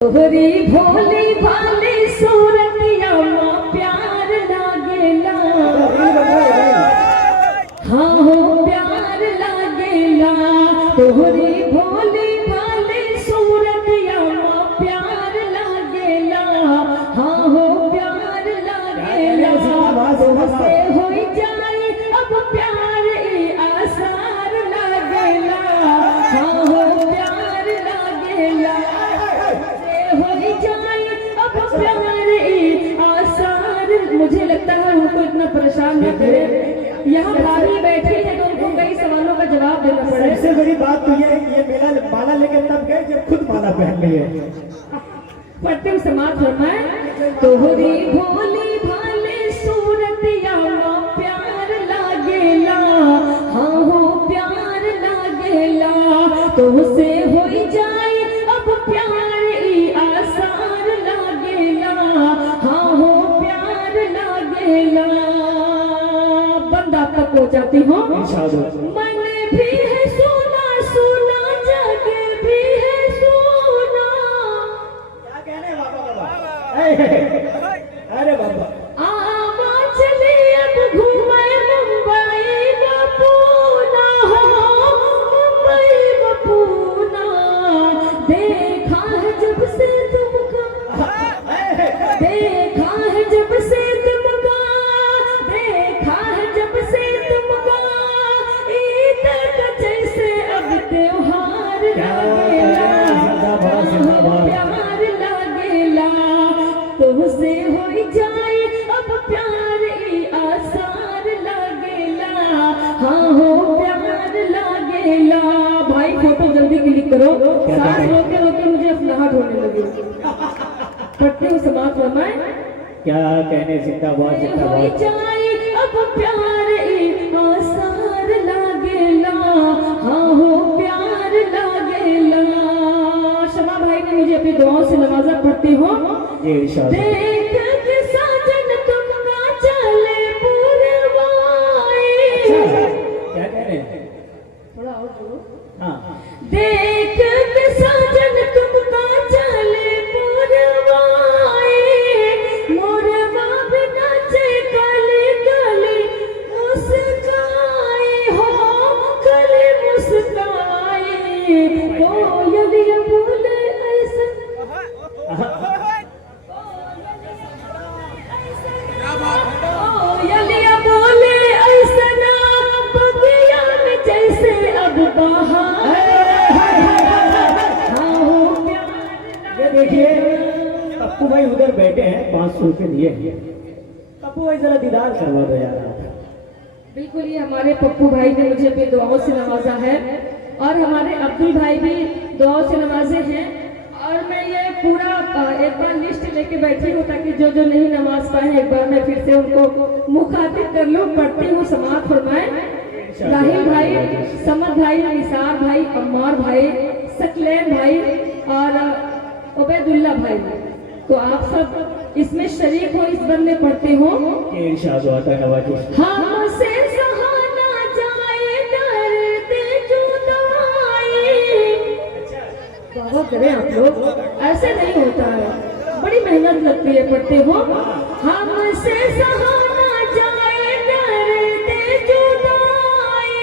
तोहरी भोली भाली सूरतिया मां प्यार लागेला, हाँ हो प्यार लागेला। तोहरी भोली भाली सूरतिया मां प्यार लागेला, हाँ हो प्यार लागेला। तुमसे होई जाए अब प्यार ई आसार लागेला, हाँ हो प्यार लागेला। मुझे लगता है उनको इतना परेशान न करे। यहाँ भाभी बैठी है तो उनको कई सवालों का जवाब देना पड़े। सबसे बड़ी बात तो ये मेला माला लेकर तब गए जब खुद माला पहन ली है। पट्टी समाप्त फरमाए। तोहरी भोली भाली सूरतिया मां प्यार लागेला, हाँ हो प्यार लागेला। तुमसे होई जाए अब प्यार ई आसार लागेला, हाँ हो प्यार लागेला। बंदा तक हो जाती हूँ। मन भी है सोना सोना, जग भी है सोना। क्या कह रहे हैं बाबा? अरे बाबा आवा चले अब घूमे मुंबई का पूना, हो मुंबई का पूना। देखा है जब से तुमको, देखा है जब से तुमको, देखा है जब से तुमको। ईद का जैसे अब त्योहार लागेला, प्यार लागेला। तुमसे होई जाए अब प्यार ई आसार लागेला, हाँ हो प्यार लागेला। भाई फोटो जल्दी क्लिक करो, सांस रोके रोके मुझे अफनाहट होने लगी। पट्टी समाप्त फरमाए। क्या कहने, जिंदाबाद होई जिंदाबाद। जाए अब प्यार ई आसार लागेला, हाँ हो प्यार लागेला। शमा भाई ने मुझे अपनी दुआओं से नवाजा। पढ़ती हूँ। देख के साजन तुमका चले पुरवाई। क्या कह रहे हैं? थोड़ा और बोलो। हाँ। देख के साजन तुमका चले पुरवाई। मोरवा भी नाचे कली कली मुस्काई, हो कली मुस्काई। कोयलिया बोले ऐसा, कोयलिया बोले ऐसना बगिया में जैसे अब बहार। हाँ हो प्यार। ये देखिए पप्पू भाई उधर बैठे हैं, 500 रुपये दिए। पप्पू भाई जरा दीदार करवा दो यार। बिल्कुल, ये हमारे पप्पू भाई ने मुझे अपनी दुआओं से नवाजा है और हमारे अब्दुल भाई भी दुआओं से नवाजे हैं। और मैं ये पूरा एक बार लिस्ट लेके बैठी हूँ ताकि जो जो नहीं नमाज पाए एक बार मैं फिर से उनको मुखातिब कर लूँ। पढ़ती हूँ, समाप्त फरमाए। राहिल भाई, समद भाई, निसार भाई, अम्मार भाई, सकलैन भाई और उबैदुल्ला भाई, तो आप सब इसमें शरीक हो। इस बंद में पढ़ते हो। हमसे सहा ना जाए दर्द जुदाई। बहुत करें आप लोग, ऐसे नहीं होता है, बड़ी मेहनत लगती है। पढ़ते हो। हमसे सहा ना जाए दर्द जुदाई।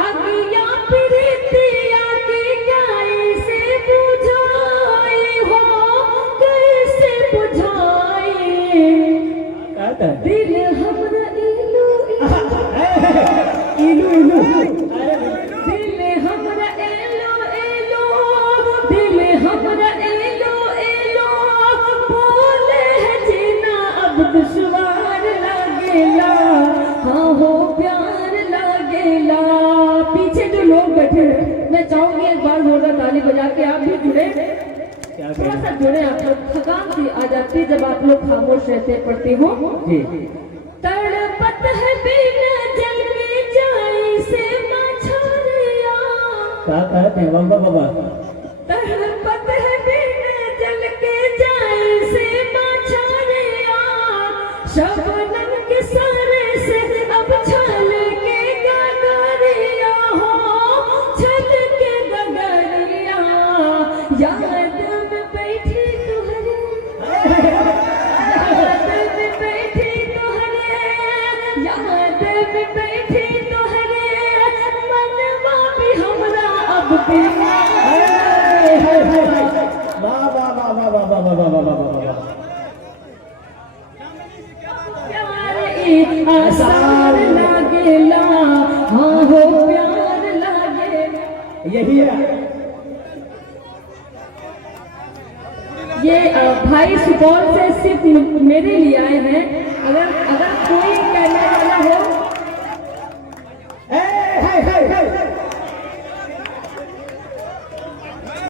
आगिया प्रीतिया की कैसे बुझाई, हो कैसे बुझाई। दिल हमरा इलू इलू इलू। दिल हमरा एलो एलो, दिल हमरा एलो एलो। बोले है जीना अब दुश्वार लागेला, हाँ हो प्यार लागेला। पीछे जो लोग बैठे हैं, मैं चाहूंगी एक बार जोरदार ताली बजा के आप भी जुड़े, थोड़ा सा जुड़े। आप लोग थकान सी आ जाती है जब आप लोग खामोश रहते। पढ़ती हो। तड़पत है बिना जल में जाई से मछरिया। क्या कहते हैं बाबा? तड़पत है बिना जल के जाई से मछरिया। शबनम के सारे से अब छल के गगरिया, हो छल के गगरिया। याद में वाह वाह वाह वाह वाह वाह वाह वाह वाह वाह वाह। प्यार आसार लागेला, हाँ हो प्यार लागेला। यही है। ये भाई सुपौल से सिर्फ मेरे लिए आए हैं। अगर कोई कहने वाला हो हे हे हे हे